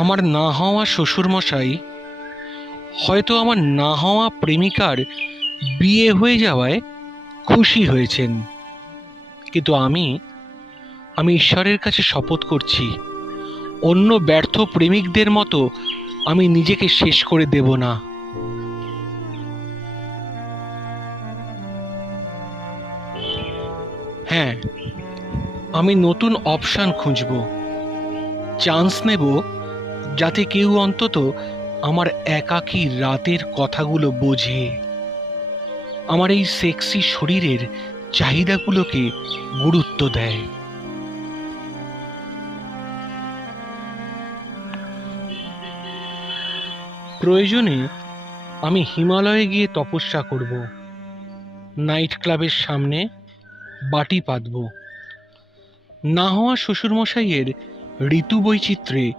আমার না হওয়া শ্বশুরমশাই, হয়তো আমার না হওয়া প্রেমিকার বিয়ে হয়ে যাওয়ায় খুশি হয়েছেন। কিন্তু আমি আমি ঈশ্বরের কাছে শপথ করছি, অন্য ব্যর্থ প্রেমিকদের মতো আমি নিজেকে শেষ করে দেব না। হ্যাঁ আমি নতুন অপশান খুঁজব, চান্স নেব যাতে কেউ অন্তত আমার একাকী রাতের কথাগুলো বোঝে। আমার এই সেক্সি শরীরের চাহিদাগুলোকে গুরুত্ব দেয়। প্রয়োজনে আমি হিমালয়ে গিয়ে তপস্যা করব। নাইট ক্লাবের সামনে বাটি পাতব। না হওয়া শ্বশুরমশাইয়ের ঋতু বৈচিত্র্যে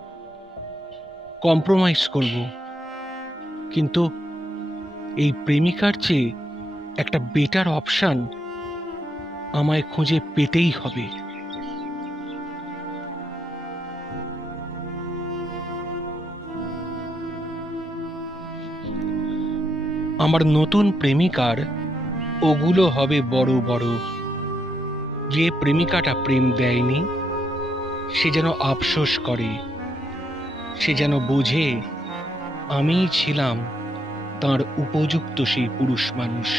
কম্প্রোমাইজ করব। কিন্তু এই প্রেমিকার চেয়ে একটা বেটার অপশান আমায় খুঁজে পেতেই হবে। আমার নতুন প্রেমিকার ওগুলো হবে বড় বড়। যে প্রেমিকাটা প্রেম দেয়নি, সে যেন আফসোস করে। সে যেন বোঝে আমিই ছিলাম তার উপযুক্ত সেই পুরুষ মানুষ।